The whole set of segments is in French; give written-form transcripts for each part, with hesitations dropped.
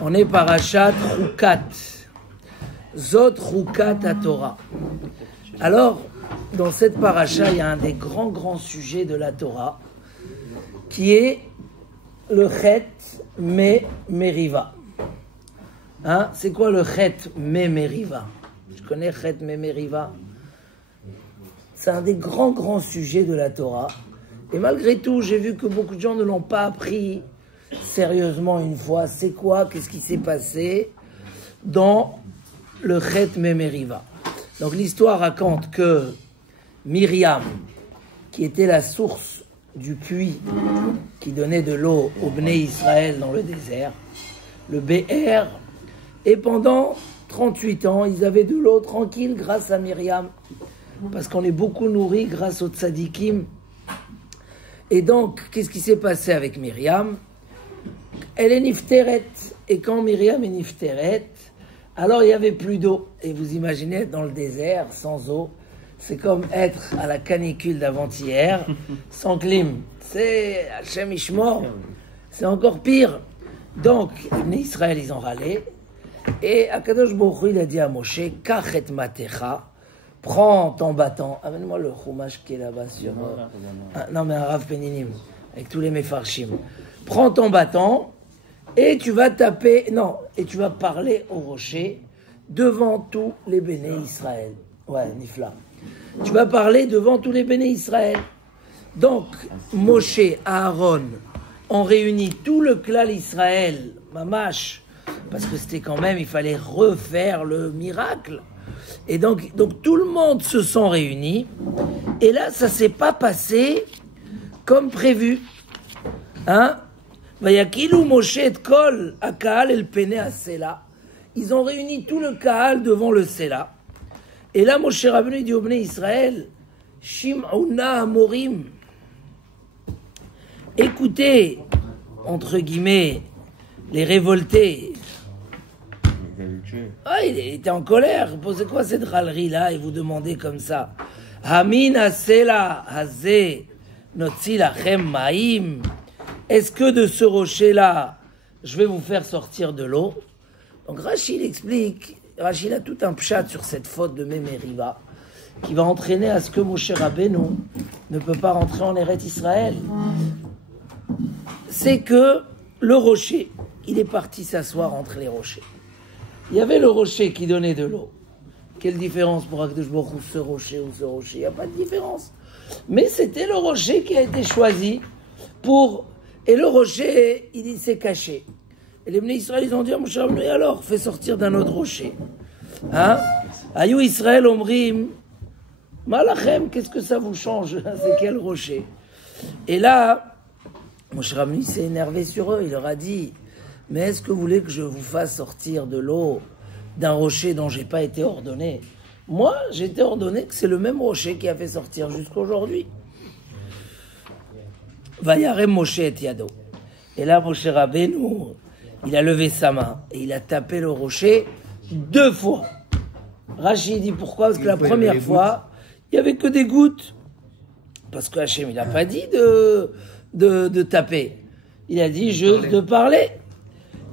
On est parashat Chukat. Zot Chukat HaTorah. Alors, dans cette paracha, il y a un des grands sujets de la Torah qui est le Chet Meriva. Hein? C'est quoi le Chet Meriva? Je connais Chet Meriva. C'est un des grands sujets de la Torah. Et malgré tout, j'ai vu que beaucoup de gens ne l'ont pas appris sérieusement une fois. C'est quoi? Qu'est-ce qui s'est passé dans le Chet Meriva? Donc l'histoire raconte que Myriam, qui était la source du puits qui donnait de l'eau au Bnei Israël dans le désert, le Be'er, et pendant 38 ans, ils avaient de l'eau tranquille grâce à Myriam, parce qu'on est beaucoup nourri grâce aux tzadikim. Et donc, qu'est-ce qui s'est passé avec Myriam? Elle est nifteret, et quand Myriam est nifteret, alors il n'y avait plus d'eau. Et vous imaginez être dans le désert, sans eau, c'est comme être à la canicule d'avant-hier, sans clim. C'est Hachem Ishmor, c'est encore pire. Donc, les Israël, ils ont râlé, et Akadosh Baruch Hu, il a dit à Moshe, Kach et matecha, prends ton bâton. Amène-moi le chumash qui est là-bas sur... non, mais un Rav Peninim, avec tous les mefarshim. Prends ton bâton, et tu vas taper... Non, et tu vas parler au rocher devant tous les béné Israël. Ouais, Nifla. Tu vas parler devant tous les béné Israël. Donc, Moshe, Aaron, ont réuni tout le clan Israël, Mamash, parce que c'était quand même, il fallait refaire le miracle. Et donc tout le monde se sont réunis. Et là, ça ne s'est pas passé comme prévu. Hein? Vayakilu Moshe et Kol Akaal el Pene Asela. Ils ont réuni tout le Kaal devant le Sela. Et là, Moshe Rabbeinu dit au Bnei Israël, Shim'una Amorim. Écoutez, entre guillemets, les révoltés. Ah, il était en colère. C'est quoi cette râlerie-là? Et vous demandez comme ça. Hamin asela haze notzi lachem maim. Est-ce que de ce rocher-là, je vais vous faire sortir de l'eau? Donc Rachid explique, Rachid a tout un pshat sur cette faute de Meriva, qui va entraîner à ce que Moshe Rabbeinu ne peut pas rentrer en Eretz Israël. C'est que le rocher, il est parti s'asseoir entre les rochers. Il y avait le rocher qui donnait de l'eau. Quelle différence pour Akadosh Baruch Hu, ce rocher ou ce rocher? Il n'y a pas de différence. Mais c'était le rocher qui a été choisi pour... Et le rocher, il s'est caché. Et les Bnei Israël, ils ont dit à Moshe Rabbeinu, et alors, fais sortir d'un autre rocher. Hein? Ayu Israël Omrim, Malachem, qu'est-ce que ça vous change? C'est quel rocher? Et là, Moshe Rabbeinu s'est énervé sur eux. Il leur a dit, mais est-ce que vous voulez que je vous fasse sortir de l'eau d'un rocher dont je n'ai pas été ordonné? Moi, j'ai été ordonné que c'est le même rocher qui a fait sortir jusqu'à aujourd'hui. Vayarem Moshe et Yado. Et là, Moshe Rabbeinu, il a levé sa main et il a tapé le rocher 2 fois. Rachid dit pourquoi? Parce que la première fois, il n'y avait que des gouttes. Parce que Hachem, il n'a pas dit de taper. Il a dit juste de parler.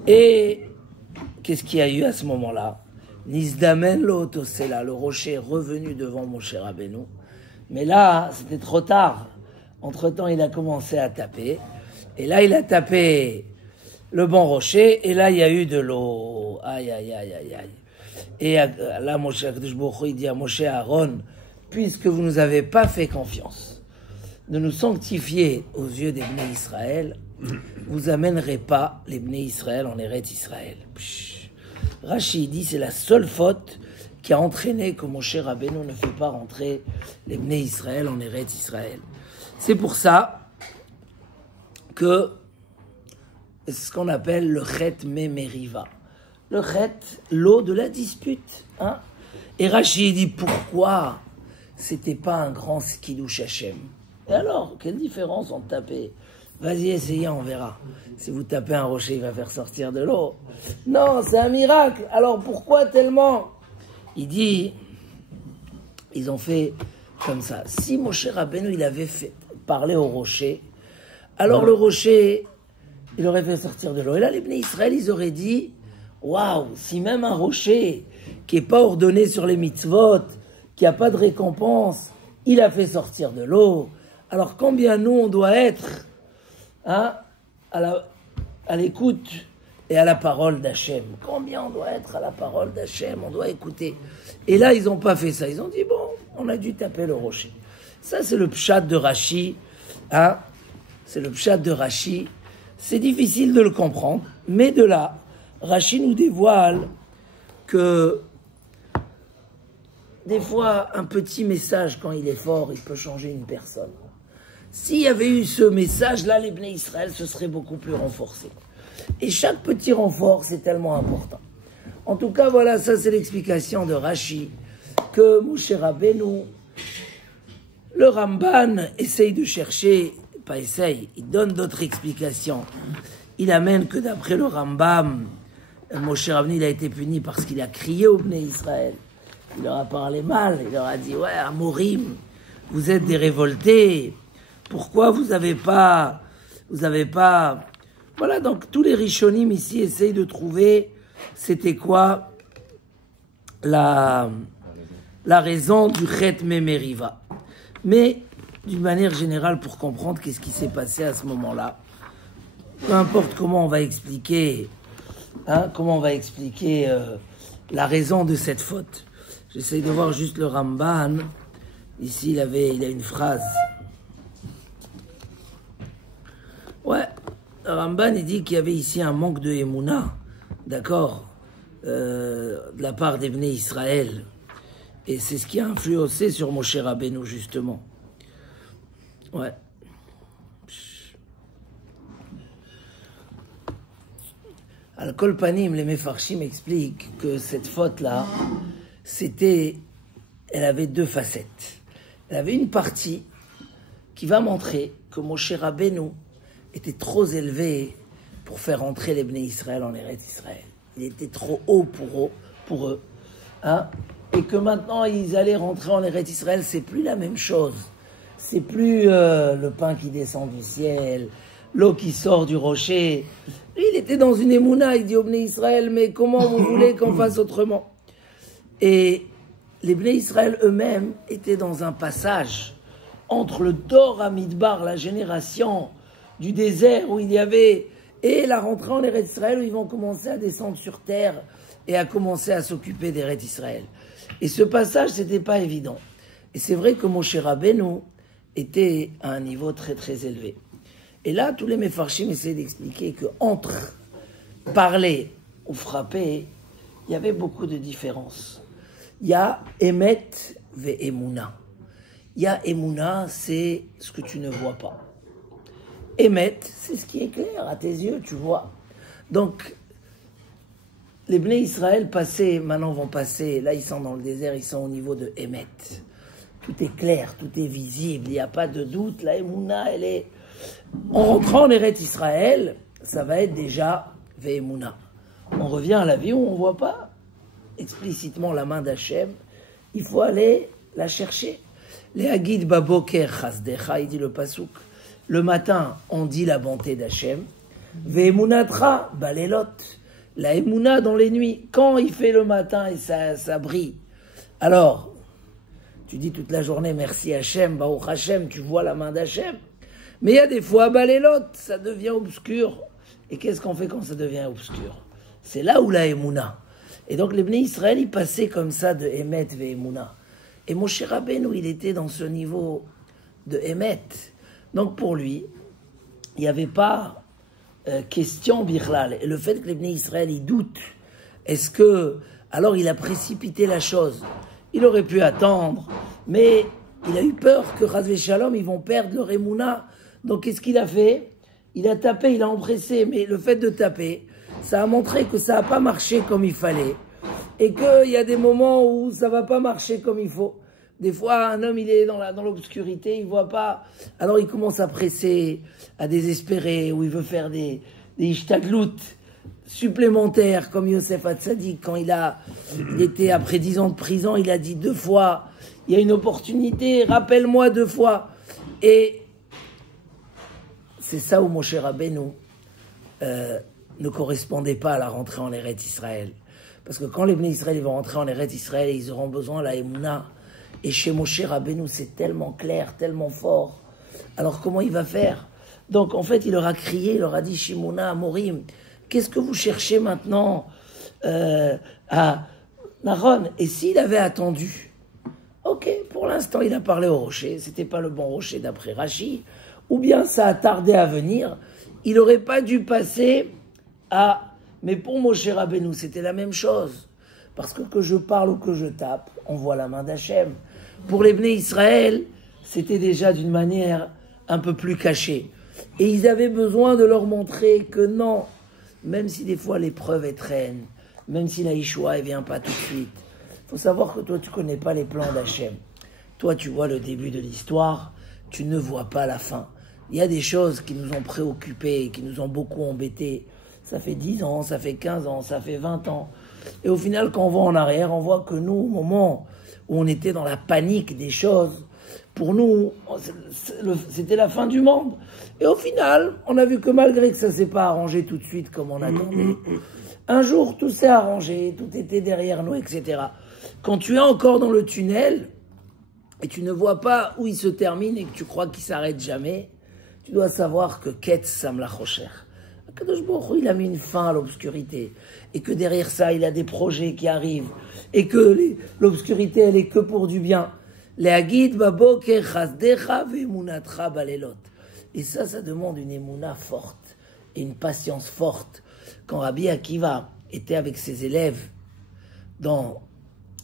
Et qu'est-ce qu'il y a eu à ce moment-là? Nizdamen l'otosela, le rocher est revenu devant Moshe Rabbeinu. Mais là, c'était trop tard. Entre-temps, il a commencé à taper. Et là, il a tapé le bon rocher. Et là, il y a eu de l'eau. Aïe. Et là, Moshe il dit à Moshe Aaron, puisque vous ne nous avez pas fait confiance de nous sanctifier aux yeux des Bnei Israël, vous amènerez pas les Bnei Israël en Eretz Israël. Rachid dit c'est la seule faute qui a entraîné que Moshe Rabbeinu ne fait pas rentrer les Bnei Israël en Eretz Israël. C'est pour ça que c'est ce qu'on appelle le Chet Meriva. Le Chet, l'eau de la dispute. Hein? Et Rachid dit pourquoi c'était pas un grand Kiddush Hashem? Et alors, quelle différence entre taper? Vas-y, essayez, on verra. Si vous tapez un rocher, il va faire sortir de l'eau. Non, c'est un miracle. Alors pourquoi tellement? Il dit, ils ont fait comme ça. Si Moshe Rabbeinu, il avait fait parler au rocher, alors le rocher, il aurait fait sortir de l'eau. Et là, les Bnei Israël, ils auraient dit, waouh, si même un rocher qui n'est pas ordonné sur les mitzvot, qui n'a pas de récompense, il a fait sortir de l'eau. Alors combien nous, on doit être hein, à l'écoute et à la parole d'Hachem. Combien on doit être à la parole d'Hachem, on doit écouter. Et là, ils n'ont pas fait ça. Ils ont dit, bon, on a dû taper le rocher. Ça, c'est le pshat de Rashi. Hein, c'est le pshat de Rashi. C'est difficile de le comprendre, mais de là, Rashi nous dévoile que des fois, un petit message, quand il est fort, il peut changer une personne. S'il y avait eu ce message-là, les Bnei Israël se seraient beaucoup plus renforcés. Et chaque petit renfort, c'est tellement important. En tout cas, voilà, ça c'est l'explication de Rashi, que Moshe Rabbeinu, le Ramban essaye de chercher, pas essaye, il donne d'autres explications. Il amène que d'après le Rambam, Moshe Rabbeinu il a été puni parce qu'il a crié aux Bnei Israël. Il leur a parlé mal, il leur a dit, ouais, Amorim, vous êtes des révoltés, pourquoi vous n'avez pas... Voilà, donc tous les Rishonim ici essayent de trouver, c'était quoi la raison du Chet Memeriva. Mais, d'une manière générale, pour comprendre qu'est-ce qui s'est passé à ce moment-là, peu importe comment on va expliquer, la raison de cette faute. J'essaye de voir juste le Ramban. Ici, il a une phrase. Ouais, le Ramban, il dit qu'il y avait ici un manque de Emouna, d'accord, de la part des Bnei Israël. Et c'est ce qui a influencé sur Moshe Rabbeinu, justement. Ouais. Al-Kol Panim, les Mefarshim expliquent que cette faute-là, elle avait deux facettes. Elle avait une partie qui va montrer que Moshe Rabbeinu était trop élevé pour faire entrer les Bnei Israël en Eretz Israël. Il était trop haut pour eux. Hein? Et que maintenant, ils allaient rentrer en Eretz Israël, c'est plus la même chose. C'est plus le pain qui descend du ciel, l'eau qui sort du rocher. Lui, il était dans une émouna, il dit aux Bnei Israël, mais comment vous voulez qu'on fasse autrement? Et les Bnei Israël eux-mêmes étaient dans un passage entre le Dor Hamidbar, la génération du désert où il y avait, et la rentrée en Eretz Israël où ils vont commencer à descendre sur terre et à commencer à s'occuper d'Eretz Israël. Et ce passage, c'était pas évident. Et c'est vrai que Moshe Rabbeinu était à un niveau très très élevé. Et là, tous les Mefarshim essaient d'expliquer que entre parler ou frapper, il y avait beaucoup de différences. Il y a Emet ve Emouna. Il y a Emouna, c'est ce que tu ne vois pas. Emet, c'est ce qui est clair à tes yeux, tu vois. Donc, les Bnei Israël maintenant vont passer, là ils sont dans le désert, ils sont au niveau de Emet. Tout est clair, tout est visible, il n'y a pas de doute. La Emouna, elle est... En rentrant en Eretz Israël, ça va être déjà Ve'emouna. On revient à la vie où on ne voit pas explicitement la main d'Hachem. Il faut aller la chercher. Les Hagid Baboker Chasdecha, il dit le Pasuk. Le matin, on dit la bonté d'Hachem. Ve'emunatra balelot. La Emouna dans les nuits. Quand il fait le matin et ça brille. Alors, tu dis toute la journée merci Hachem, Baruch Hachem, tu vois la main d'Hachem. Mais il y a des fois, balelot, ça devient obscur. Et qu'est-ce qu'on fait quand ça devient obscur? C'est là où la Emouna. Et donc les Bnei Israël, ils passaient comme ça de Emet ve Emouna. Et Moshe Rabbeinu, il était dans ce niveau de Emet. Donc pour lui, il n'y avait pas question birlal. Et le fait que les Bnei Israël, ils doutent, est-ce que... Alors il a précipité la chose. Il aurait pu attendre, mais il a eu peur que Chas Shalom, ils vont perdre leur Emouna. Donc qu'est-ce qu'il a fait? Il a tapé, il a empressé, mais le fait de taper, ça a montré que ça n'a pas marché comme il fallait. Et qu'il y a des moments où ça ne va pas marcher comme il faut. Des fois, un homme, il est dans l'obscurité, il ne voit pas. Alors il commence à presser, à désespérer, ou il veut faire des ishtaglout supplémentaires, comme Yosef Hatzadik, quand il était après 10 ans de prison, il a dit 2 fois, il y a une opportunité, rappelle-moi 2 fois. Et c'est ça où Moshe Rabbeinu, ne correspondait pas à la rentrée en Eretz Israël. Parce que quand les Bnei Israël vont rentrer en Eretz Israël, ils auront besoin de la Emouna. Et chez Moshe Rabbeinu, c'est tellement clair, tellement fort. Alors comment il va faire? Donc en fait, il leur a crié, il leur a dit, Shimona, Amorim, qu'est-ce que vous cherchez maintenant à Naron? Et s'il avait attendu, ok, pour l'instant, il a parlé au rocher, c'était pas le bon rocher d'après Rashi, ou bien ça a tardé à venir, il n'aurait pas dû passer à... Mais pour Moshe Rabbeinu, c'était la même chose. Parce que je parle ou que je tape, on voit la main d'Hachem. Pour les Bnei Israël, c'était déjà d'une manière un peu plus cachée. Et ils avaient besoin de leur montrer que non, même si des fois l'épreuve est traîne, même si la Yeshua ne vient pas tout de suite, il faut savoir que toi, tu ne connais pas les plans d'Hachem. Toi, tu vois le début de l'histoire, tu ne vois pas la fin. Il y a des choses qui nous ont préoccupés, qui nous ont beaucoup embêtés. Ça fait 10 ans, ça fait 15 ans, ça fait 20 ans. Et au final, quand on va en arrière, on voit que nous, au moment où on était dans la panique des choses, pour nous, c'était la fin du monde. Et au final, on a vu que malgré que ça ne s'est pas arrangé tout de suite comme on attendait, un jour, tout s'est arrangé, tout était derrière nous, etc. Quand tu es encore dans le tunnel, et tu ne vois pas où il se termine et que tu crois qu'il ne s'arrête jamais, tu dois savoir que Ketz Sam la Rocher. Akadosh Baruch Hu, il a mis une fin à l'obscurité. Et que derrière ça, il a des projets qui arrivent. Et que l'obscurité, elle est que pour du bien. Et ça demande une émouna forte. Et une patience forte. Quand Rabbi Akiva était avec ses élèves dans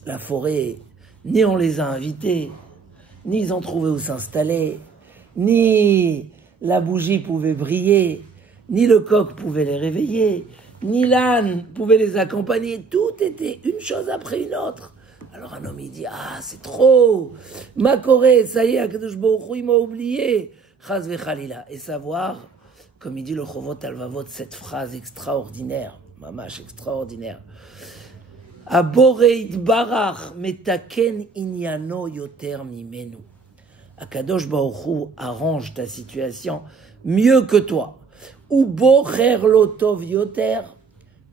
la forêt, ni on les a invités, ni ils ont trouvé où s'installer, ni la bougie pouvait briller, ni le coq pouvait les réveiller, ni l'âne pouvait les accompagner. Tout était une chose après une autre. Alors un homme, il dit, ah, c'est trop. Ma Corée, ça y est, Akadosh Baruch Hu, il m'a oublié. Chaz vechalila. Et savoir, comme il dit le Chovot Alvavot, cette phrase extraordinaire, mamash extraordinaire. Aboreit barach metaken inyano yoter mimenu. Akadosh Baruch Hu arrange ta situation mieux que toi. Ou bocher lotov yoter,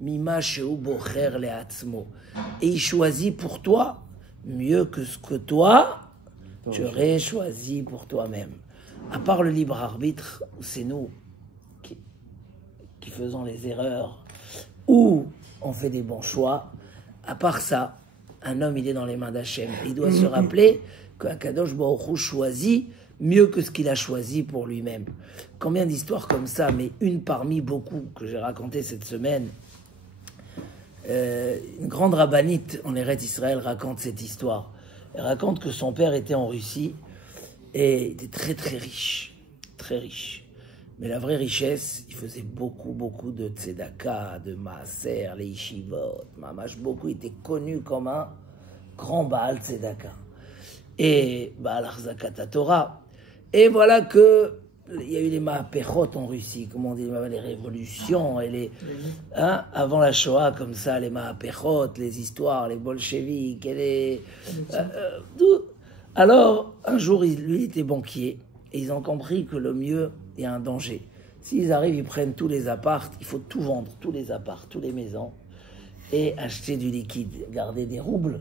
mima sheu bocher leatzmo. Et il choisit pour toi mieux que ce que toi, tu aurais choisi pour toi-même. À part le libre arbitre, où c'est nous qui faisons les erreurs, ou on fait des bons choix, à part ça, un homme, il est dans les mains d'Hachem. Il doit se rappeler qu'Akadosh Baruch Hu choisit mieux que ce qu'il a choisi pour lui-même. Combien d'histoires comme ça, mais une parmi beaucoup que j'ai racontées cette semaine. Une grande rabbinite en Eretz Israël raconte cette histoire. Elle raconte que son père était en Russie et était très très riche, très riche. Mais la vraie richesse, il faisait beaucoup de tzedaka, de maaser, les yeshivot, mamash beaucoup. Il était connu comme un grand Baal tzedaka. Et Baal Achzakat Torah. Et voilà que il y a eu les Mahapechot en Russie, comment on dit, les révolutions, et les, avant la Shoah, comme ça, les Mahapechot, les histoires, les bolcheviks, et les... Alors, un jour, lui, il était banquier, et ils ont compris que le mieux, il y a un danger. S'ils arrivent, ils prennent tous les apparts, il faut tout vendre, tous les apparts, toutes les maisons, et acheter du liquide, garder des roubles.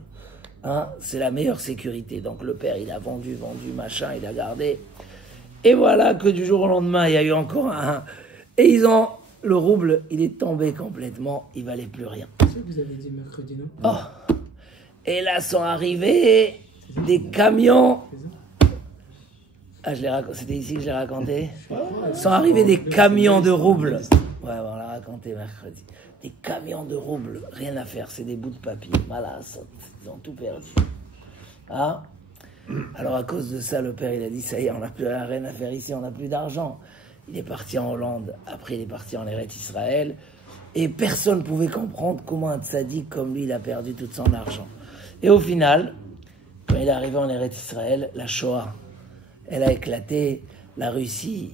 C'est la meilleure sécurité. Donc le père, il a vendu, machin, il a gardé. Et voilà que du jour au lendemain, il y a eu encore un... Et le rouble, il est tombé complètement, il valait plus rien. C'est ça que vous avez dit mercredi, non? Oh. Et là sont arrivés des camions... C'était ici que je l'ai raconté. Sont arrivés des camions de roubles. Ouais, on l'a raconté mercredi. Des camions de roubles, rien à faire, c'est des bouts de papier. Voilà, ils ont tout perdu. Alors à cause de ça, le père, il a dit, ça y est, on n'a plus rien à faire ici, on n'a plus d'argent. Il est parti en Hollande, après il est parti en Eretz Israël, et personne ne pouvait comprendre comment un tzaddik comme lui, il a perdu tout son argent. Et au final, quand il est arrivé en Eretz Israël, la Shoah, elle a éclaté, la Russie,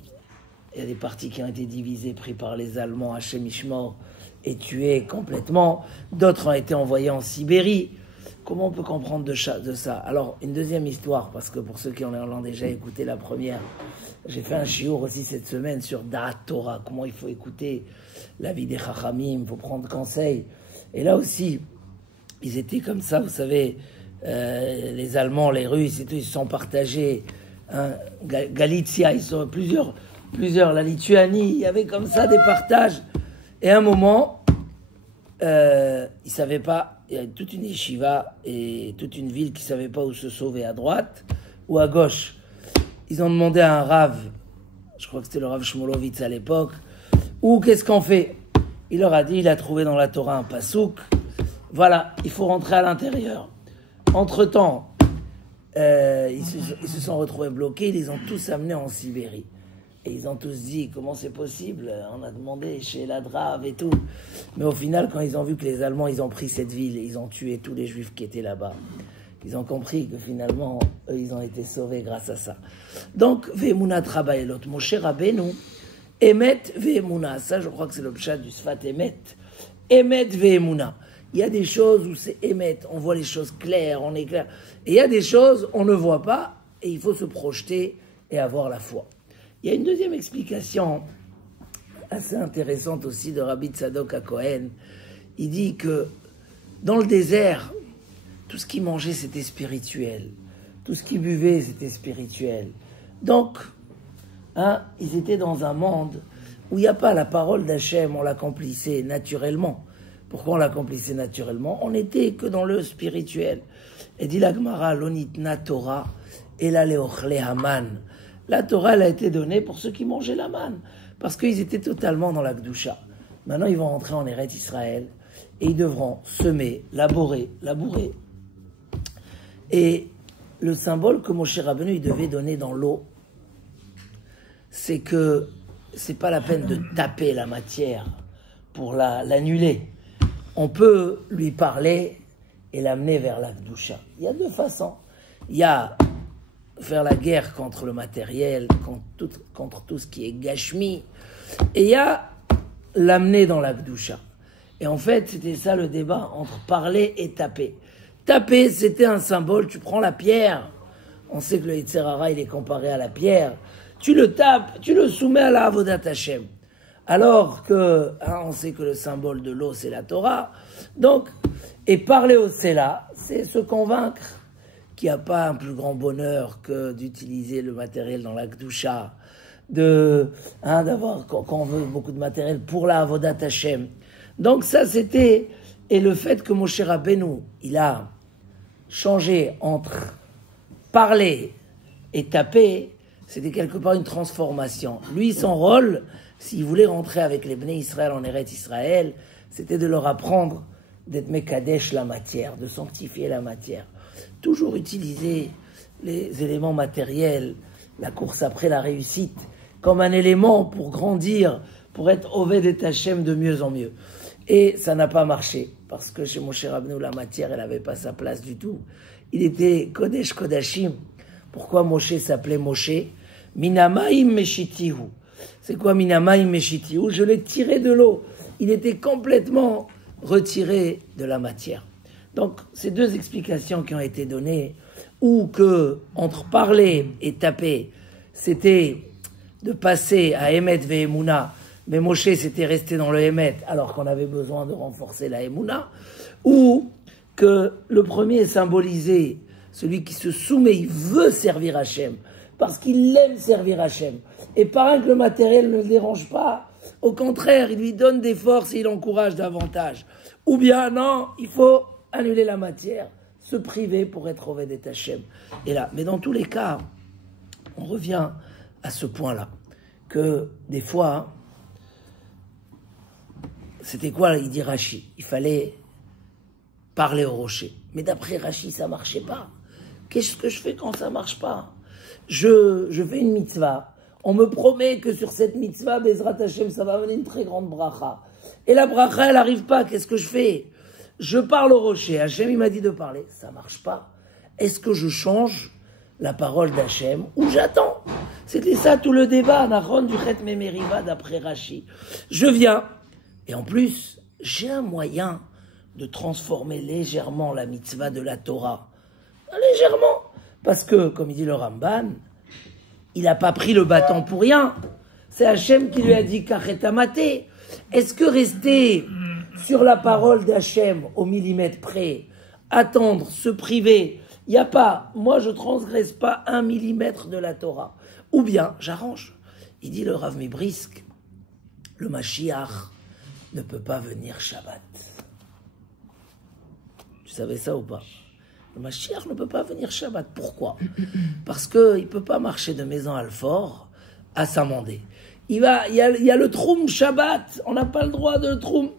il y a des parties qui ont été divisées, pris par les Allemands, Hachem Ishmor, et tués complètement. D'autres ont été envoyés en Sibérie. comment on peut comprendre de ça? Alors, une deuxième histoire, parce que pour ceux qui en ont déjà écouté la première, j'ai fait un shiur aussi cette semaine sur Da'at Torah, comment il faut écouter la vie des Chachamim, il faut prendre conseil. Et là aussi, ils étaient comme ça, vous savez, les Allemands, les Russes, et tout, ils se sont partagés. Hein, Galicia, ils sont plusieurs, la Lituanie, il y avait comme ça des partages. Et à un moment, ils ne savaient pas, il y avait toute une yeshiva et toute une ville qui ne savait pas où se sauver, à droite ou à gauche. Ils ont demandé à un Rav, je crois que c'était le Rav Shmulevitz à l'époque, ou qu'est-ce qu'on fait? Il leur a dit, il a trouvé dans la Torah un pasouk, voilà, il faut rentrer à l'intérieur. Entre-temps, ils se sont retrouvés bloqués, ils les ont tous amenés en Sibérie. Et ils ont tous dit, comment c'est possible? On a demandé chez la Drave et tout. Mais au final, quand ils ont vu que les Allemands, ils ont pris cette ville, ils ont tué tous les Juifs qui étaient là-bas. Ils ont compris que finalement, eux, ils ont été sauvés grâce à ça. Donc, Ve'emunat Rabaelot, Moshe Rabbeinu, Emet Ve'emuna. Ça, je crois que c'est le pshat du Sfat Emet. Emet Ve'emuna. Il y a des choses où c'est Emet, on voit les choses claires, on est clair. Et il y a des choses, on ne voit pas, et il faut se projeter et avoir la foi. Il y a une deuxième explication assez intéressante aussi de Rabbi Tzadok HaKohen. Il dit que dans le désert, tout ce qu'ils mangeaient, c'était spirituel. Tout ce qu'ils buvaient, c'était spirituel. Donc, ils étaient dans un monde où il n'y a pas la parole d'Hachem, on l'accomplissait naturellement. Pourquoi on l'accomplissait naturellement? On n'était que dans le spirituel. Et dit la Gemara, l'onitna Torah, et la leochle haman. La Torah, elle a été donnée pour ceux qui mangeaient la manne, parce qu'ils étaient totalement dans la Gdusha. Maintenant, ils vont rentrer en Eretz Israël, et ils devront semer, labourer. Et le symbole que Moshe Rabbeinu il devait donner dans l'eau, c'est que c'est pas la peine de taper la matière pour l'annuler. On peut lui parler et l'amener vers la Gdusha. Il y a deux façons. Il y a faire la guerre contre le matériel, contre tout ce qui est gashmi, et il y a l'amener dans la Gdusha. Et en fait, c'était ça le débat entre parler et taper. Taper, c'était un symbole, tu prends la pierre, on sait que le Yetzer Hara, il est comparé à la pierre, tu le tapes, tu le soumets à la Avodat Hashem. Alors que, on sait que le symbole de l'eau, c'est la Torah. Donc, et parler au Sela, c'est se convaincre qu'il n'y a pas un plus grand bonheur que d'utiliser le matériel dans la Gdusha, d'avoir, quand on veut beaucoup de matériel, pour la Avodat Hashem. Donc ça, c'était, et le fait que Moshe Rabbeinu, il a changé entre parler et taper, c'était quelque part une transformation. Lui, son rôle, s'il voulait rentrer avec les Bnei Israël en Eretz Israël, c'était de leur apprendre d'être Mekadesh la matière, de sanctifier la matière. Toujours utiliser les éléments matériels, la course après la réussite, comme un élément pour grandir, pour être Oved et Hachem de mieux en mieux. Et ça n'a pas marché, parce que chez Moshe Rabbeinu, la matière, elle n'avait pas sa place du tout. Il était Kodesh Kodashim. Pourquoi Moshe s'appelait Moshe? Minamaim Meshitihu. C'est quoi Minamaim Meshitihu? Je l'ai tiré de l'eau. Il était complètement retiré de la matière. Donc, ces deux explications qui ont été données, ou que, entre parler et taper, c'était de passer à Emet ve'emuna, mais Moshe s'était resté dans le Emet, alors qu'on avait besoin de renforcer la Emuna, ou que le premier symbolisait celui qui se soumet, il veut servir Hachem, parce qu'il aime servir Hachem. Et pareil que le matériel ne le dérange pas, au contraire, il lui donne des forces et il l'encourage davantage. Ou bien, non, il faut annuler la matière, se priver pour être Oved et Hachem. Et là, mais dans tous les cas, on revient à ce point-là, que des fois, c'était quoi, il dit Rashi? Il fallait parler au rocher. Mais d'après Rashi, ça ne marchait pas. Qu'est-ce que je fais quand ça ne marche pas? Je fais une mitzvah. On me promet que sur cette mitzvah, Bezrat Hashem, ça va amener une très grande bracha. Et la bracha, elle n'arrive pas. Qu'est-ce que je fais? Je parle au rocher. Hachem, il m'a dit de parler. Ça ne marche pas. Est-ce que je change la parole d'Hachem ou j'attends? C'était ça tout le débat. Nahon du Chet Memeriva d'après Rashi. Je viens. Et en plus, j'ai un moyen de transformer légèrement la mitzvah de la Torah. Légèrement. Parce que, comme il dit le Ramban, il n'a pas pris le bâton pour rien. C'est Hachem qui lui a dit Kachetamaté. Est-ce que rester sur la parole d'Hachem au millimètre près, attendre, se priver, il n'y a pas, moi je transgresse pas 1 millimètre de la Torah. Ou bien, j'arrange. Il dit le Rav Mibrisk, le Mashiach ne peut pas venir Shabbat. Tu savais ça ou pas? Le Mashiach ne peut pas venir Shabbat. Pourquoi? Parce qu'il ne peut pas marcher de Maison Alfort à Samandé. Il y a le Troum Shabbat. On n'a pas le droit de Troum.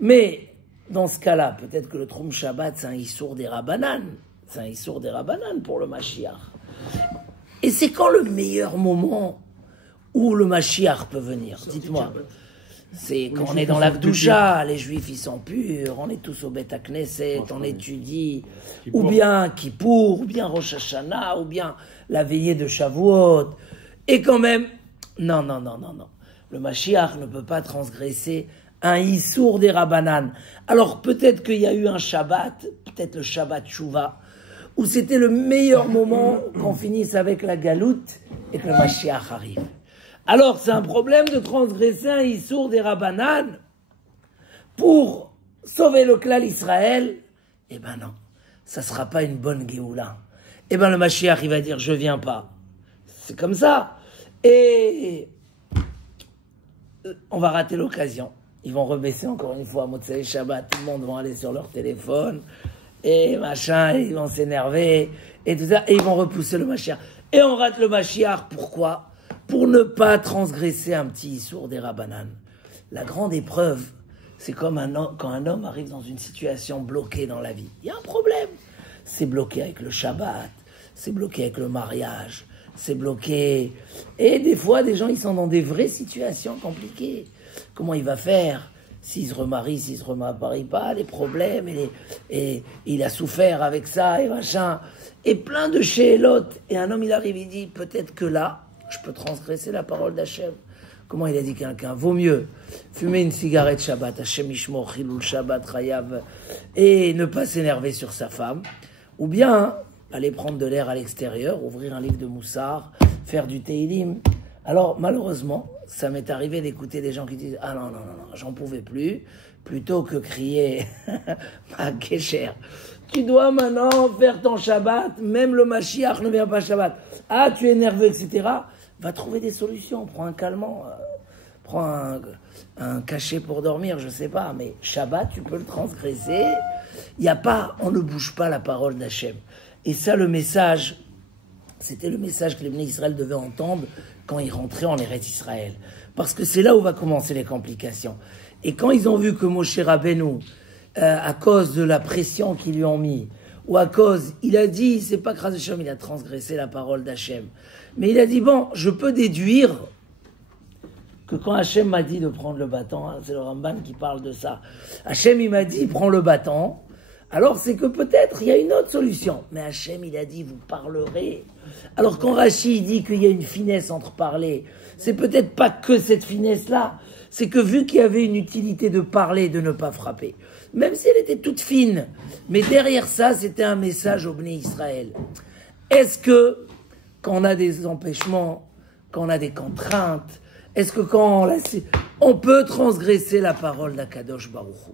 Mais dans ce cas-là, peut-être que le Troum Shabbat, c'est un Issour des Rabbanan. C'est un Issour des Rabbanan pour le Mashiach. Et c'est quand le meilleur moment où le Mashiach peut venir? Dites-moi. C'est quand on est dans la Gdoucha, les Juifs ils sont purs, on est tous au Beth Knesset, on étudie, ou bien Kippour, ou bien Rosh Hashanah, ou bien la veillée de Shavuot. Et quand même, non. Le Mashiach ne peut pas transgresser un Issour des Rabbanan. Alors peut-être qu'il y a eu un Shabbat, peut-être le Shabbat Shuvah, où c'était le meilleur moment qu'on finisse avec la galoute et que le Mashiach arrive. Alors, c'est un problème de transgresser un Issour des Rabbanan pour sauver le clan Israël? Eh ben non, ça ne sera pas une bonne Géoula. Eh ben le Mashiach, il va dire, je viens pas. C'est comme ça. Et on va rater l'occasion. Ils vont rebaisser encore une fois Motsei Shabbat. Tout le monde va aller sur leur téléphone. Et machin, ils vont s'énerver. Et tout ça. Et ils vont repousser le Mashiach. Et on rate le Mashiach. Pourquoi? Pour ne pas transgresser un petit Issour des Rabbanan. La grande épreuve, c'est comme quand un homme arrive dans une situation bloquée dans la vie. Il y a un problème. C'est bloqué avec le Shabbat, c'est bloqué avec le mariage, c'est bloqué... Et des fois, des gens, ils sont dans des vraies situations compliquées. Comment il va faire s'il se remarie, s'il se remarie pas, les problèmes, et il a souffert avec ça, et machin. Et plein de chélotes. Et un homme, il arrive, il dit, peut-être que là, je peux transgresser la parole d'Hachem. Comment il a dit quelqu'un? Vaut mieux fumer une cigarette Shabbat, Hachem Ishmor, Chilul Shabbat, Chayav, et ne pas s'énerver sur sa femme. Ou bien aller prendre de l'air à l'extérieur, ouvrir un livre de Moussard, faire du Teilim. Alors malheureusement, ça m'est arrivé d'écouter des gens qui disent « Ah non, j'en pouvais plus », plutôt que crier « Ma Kesher, tu dois maintenant faire ton Shabbat, même le Mashiach ne vient pas Shabbat. Ah, tu es nerveux, etc. » Va trouver des solutions, prends un calmant, prends un cachet pour dormir, je sais pas, mais Shabbat, tu peux le transgresser. Il y a pas, on ne bouge pas la parole d'Hachem. Et ça, le message, c'était le message que les Bnei Israël devaient entendre quand ils rentraient en Eretz Israël. Parce que c'est là où va commencer les complications. Et quand ils ont vu que Moshe Rabbeinu, à cause de la pression qu'ils lui ont mis, ou à cause, il a dit, c'est pas Kras Hashem, il a transgressé la parole d'Hachem. Mais il a dit, bon, je peux déduire que quand Hachem m'a dit de prendre le bâton, hein, c'est le Ramban qui parle de ça, Hachem il m'a dit, prends le bâton, alors c'est que peut-être il y a une autre solution. Mais Hachem il a dit, vous parlerez. Alors quand Rashi dit qu'il y a une finesse entre parler, c'est peut-être pas que cette finesse-là, c'est que vu qu'il y avait une utilité de parler, de ne pas frapper, même si elle était toute fine, mais derrière ça, c'était un message au Bnei Israël. Est-ce que, quand on a des empêchements, quand on a des contraintes, est-ce que quand on peut transgresser la parole d'Akadosh Baruch Hu?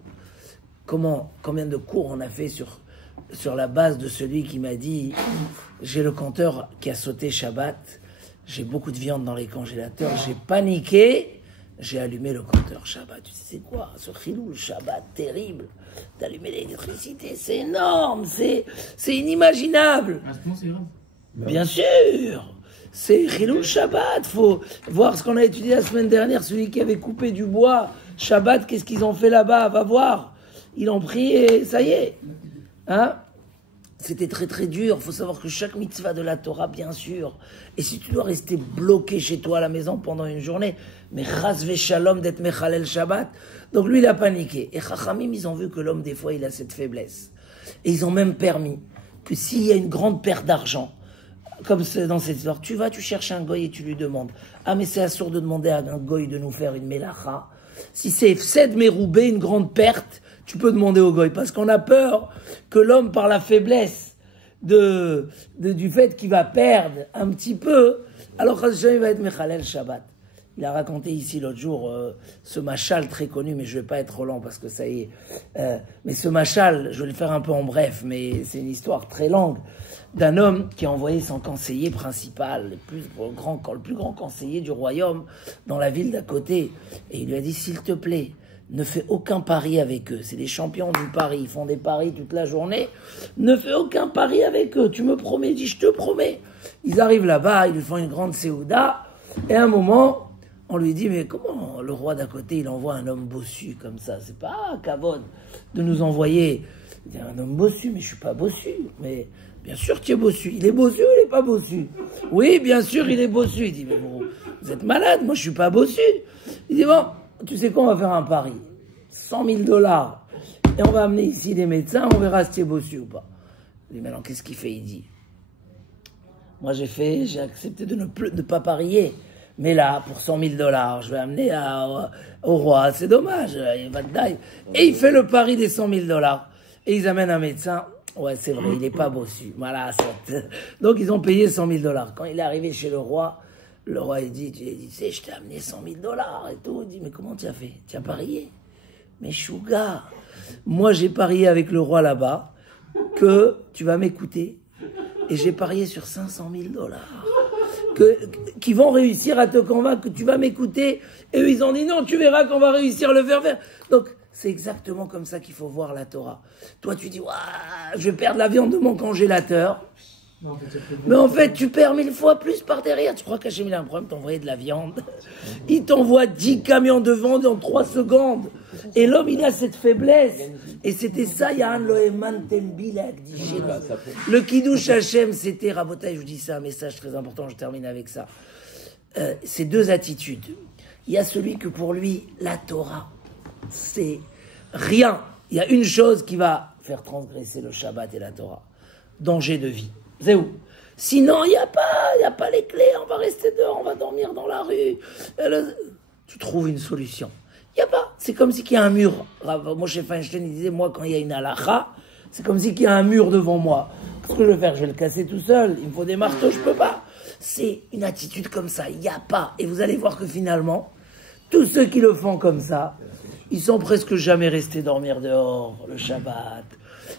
Combien de cours on a fait sur la base de celui qui m'a dit « J'ai le compteur qui a sauté Shabbat, j'ai beaucoup de viande dans les congélateurs, j'ai paniqué ». J'ai allumé le compteur Shabbat. Tu sais c'est quoi? Ce chilou, le Shabbat terrible. D'allumer l'électricité, c'est énorme, c'est inimaginable. À ce moment, c'est grave. Bien sûr. C'est chilou Shabbat. Faut voir ce qu'on a étudié la semaine dernière. Celui qui avait coupé du bois. Shabbat, qu'est-ce qu'ils ont fait là-bas? Va voir. Ils l'ont pris et ça y est. Hein? C'était très très dur. Il faut savoir que chaque mitzvah de la Torah, bien sûr. Et si tu dois rester bloqué chez toi à la maison pendant une journée, mais chas v'shalom d'être mechalel Shabbat. Donc lui, il a paniqué. Et Chachamim, ils ont vu que l'homme, des fois, il a cette faiblesse. Et ils ont même permis que s'il y a une grande perte d'argent, comme c'est dans cette histoire, tu cherches un goy et tu lui demandes. Ah, mais c'est assourd de demander à un goy de nous faire une mélacha. Si c'est Fsed Meroubé, une grande perte, tu peux demander au goy. Parce qu'on a peur que l'homme, par la faiblesse du fait qu'il va perdre un petit peu, alors il va être Mechalel Shabbat. Il a raconté ici l'autre jour ce machal très connu, mais je ne vais pas être trop lent parce que ça y est. Mais ce machal, je vais le faire un peu en bref, mais c'est une histoire très longue d'un homme qui a envoyé son conseiller principal, le plus grand conseiller du royaume dans la ville d'à côté. Et il lui a dit, s'il te plaît, ne fais aucun pari avec eux. C'est des champions du pari, ils font des paris toute la journée. Ne fais aucun pari avec eux, tu me promets. Il dit, je te promets. Ils arrivent là-bas, ils lui font une grande séouda, et à un moment... On lui dit, mais comment le roi d'à côté, il envoie un homme bossu comme ça? C'est pas kavod de nous envoyer. Il dit, un homme bossu, mais je suis pas bossu. Mais bien sûr tu es bossu. Il est bossu ou il est pas bossu? Oui, bien sûr, il est bossu. Il dit, mais vous êtes malade, moi je suis pas bossu. Il dit, bon, tu sais quoi, on va faire un pari. $100 000. Et on va amener ici des médecins, on verra si tu es bossu ou pas. Il dit, maintenant, qu'est-ce qu'il fait? Il dit, moi j'ai accepté de ne pas parier. Mais là, pour $100 000, je vais amener au roi, c'est dommage, il va te dire. Et il fait le pari des $100 000. Et ils amènent un médecin. Ouais, c'est vrai, il n'est pas bossu. Voilà. Donc, ils ont payé $100 000. Quand il est arrivé chez le roi il dit, tu sais, je t'ai amené $100 000 et tout. Il dit, mais comment tu as fait? Tu as parié? Mais Chouga, moi, j'ai parié avec le roi là-bas que tu vas m'écouter. Et j'ai parié sur $500 000. Qui vont réussir à te convaincre que tu vas m'écouter. Et eux, ils ont dit non, tu verras qu'on va réussir à le faire. Donc, c'est exactement comme ça qu'il faut voir la Torah. Toi, tu dis, je vais perdre la viande de mon congélateur. Mais en fait, tu perds 1000 fois plus par derrière. Tu crois qu'Hachem, il a un problème de t'envoyer de la viande? Il t'envoie 10 camions de viande en 3 secondes. Et l'homme, il a cette faiblesse. Et c'était ça, Yahan Loheman Tembilak, dit chez nous. Le Kiddush Hachem, c'était, Rabotai, je vous dis ça, un message très important, je termine avec ça. C'est 2 attitudes. Il y a celui que pour lui, la Torah, c'est rien. Il y a une chose qui va faire transgresser le Shabbat et la Torah. Danger de vie. C'est où? Sinon, il n'y a pas les clés, on va rester dehors, on va dormir dans la rue. Tu trouves une solution. Il n'y a pas. C'est comme si il y a un mur. Moshe Feinstein, il disait, moi, quand il y a une halakha, c'est comme si il y a un mur devant moi. Qu'est-ce que je vais faire? Je vais le casser tout seul. Il me faut des marteaux, je ne peux pas. C'est une attitude comme ça. Il n'y a pas. Et vous allez voir que finalement, tous ceux qui le font comme ça, ils sont presque jamais restés dormir dehors le Shabbat.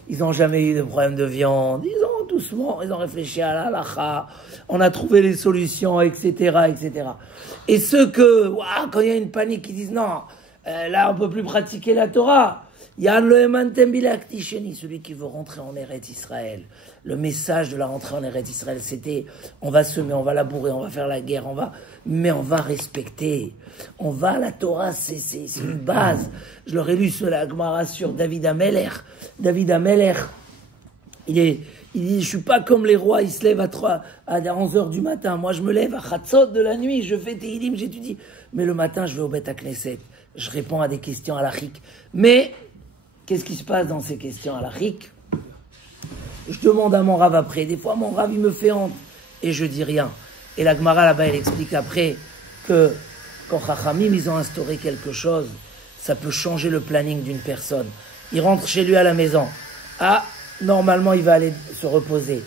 Ils n'ont jamais eu de problème de viande. Ils ont doucement, ils ont réfléchi à la halakha. On a trouvé les solutions, etc., etc. Et ceux quand il y a une panique, ils disent non, là on peut plus pratiquer la Torah. Yann Loheman Tembilak Tisheni, celui qui veut rentrer en Eretz Israël. Le message de la rentrée en Eretz Israël, c'était on va semer, on va labourer, on va faire la guerre, mais on va respecter. La Torah, c'est une base. Je leur ai lu sur la Gemara sur David Ameler. David Ameler, il dit, je suis pas comme les rois, ils se lèvent à 11h du matin. Moi, je me lève à Chatzot de la nuit, je fais Tehillim, j'étudie. Mais le matin, je vais au Beth Knesset. Je réponds à des questions halachiques. Mais, qu'est-ce qui se passe dans ces questions halachiques? Je demande à mon Rav après. Des fois, mon Rav, il me fait honte. Et je dis rien. Et la Gemara, là-bas, elle explique après que quand Chachamim, ils ont instauré quelque chose, ça peut changer le planning d'une personne. Il rentre chez lui à la maison. Normalement, il va aller se reposer.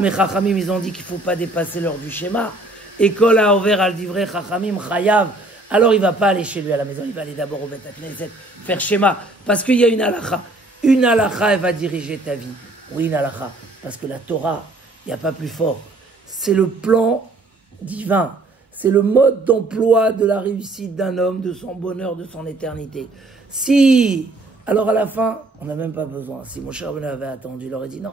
Mais Chachamim, ils ont dit qu'il ne faut pas dépasser l'heure du schéma. Et Kol HaOver al Divrei Chachamim Chayav. Alors, il ne va pas aller chez lui à la maison. Il va aller d'abord au Beth Knesset faire schéma. Parce qu'il y a une halakha. Une halakha, elle va diriger ta vie. Oui, une halakha. Parce que la Torah, il n'y a pas plus fort. C'est le plan divin. C'est le mode d'emploi de la réussite d'un homme, de son bonheur, de son éternité. Alors à la fin, on n'a même pas besoin. Si Moshe Rabbeinu avait attendu, il aurait dit non.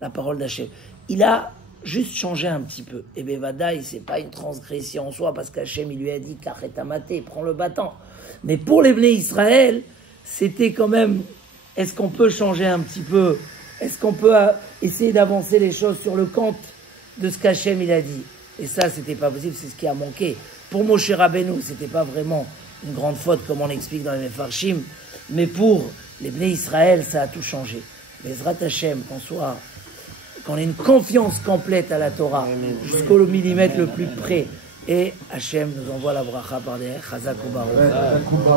La parole d'Hachem. Il a juste changé un petit peu. Et Bevadaï, c'est pas une transgression en soi, parce qu'Hachem, il lui a dit, Kachet Amaté, prends le bâton. Mais pour les Bnei Israël, c'était quand même, est-ce qu'on peut changer un petit peu? Est-ce qu'on peut essayer d'avancer les choses sur le compte de ce qu'Hachem, il a dit? Et ça, c'était pas possible, c'est ce qui a manqué. Pour Moshe Rabbeinu, c'était pas vraiment une grande faute, comme on l'explique dans les Mefarshim, mais pour les Bnei Israël, ça a tout changé. Bezrat Hachem, qu'on ait une confiance complète à la Torah, jusqu'au millimètre le plus près. Et Hachem nous envoie la bracha par des Chazak ou Baruch.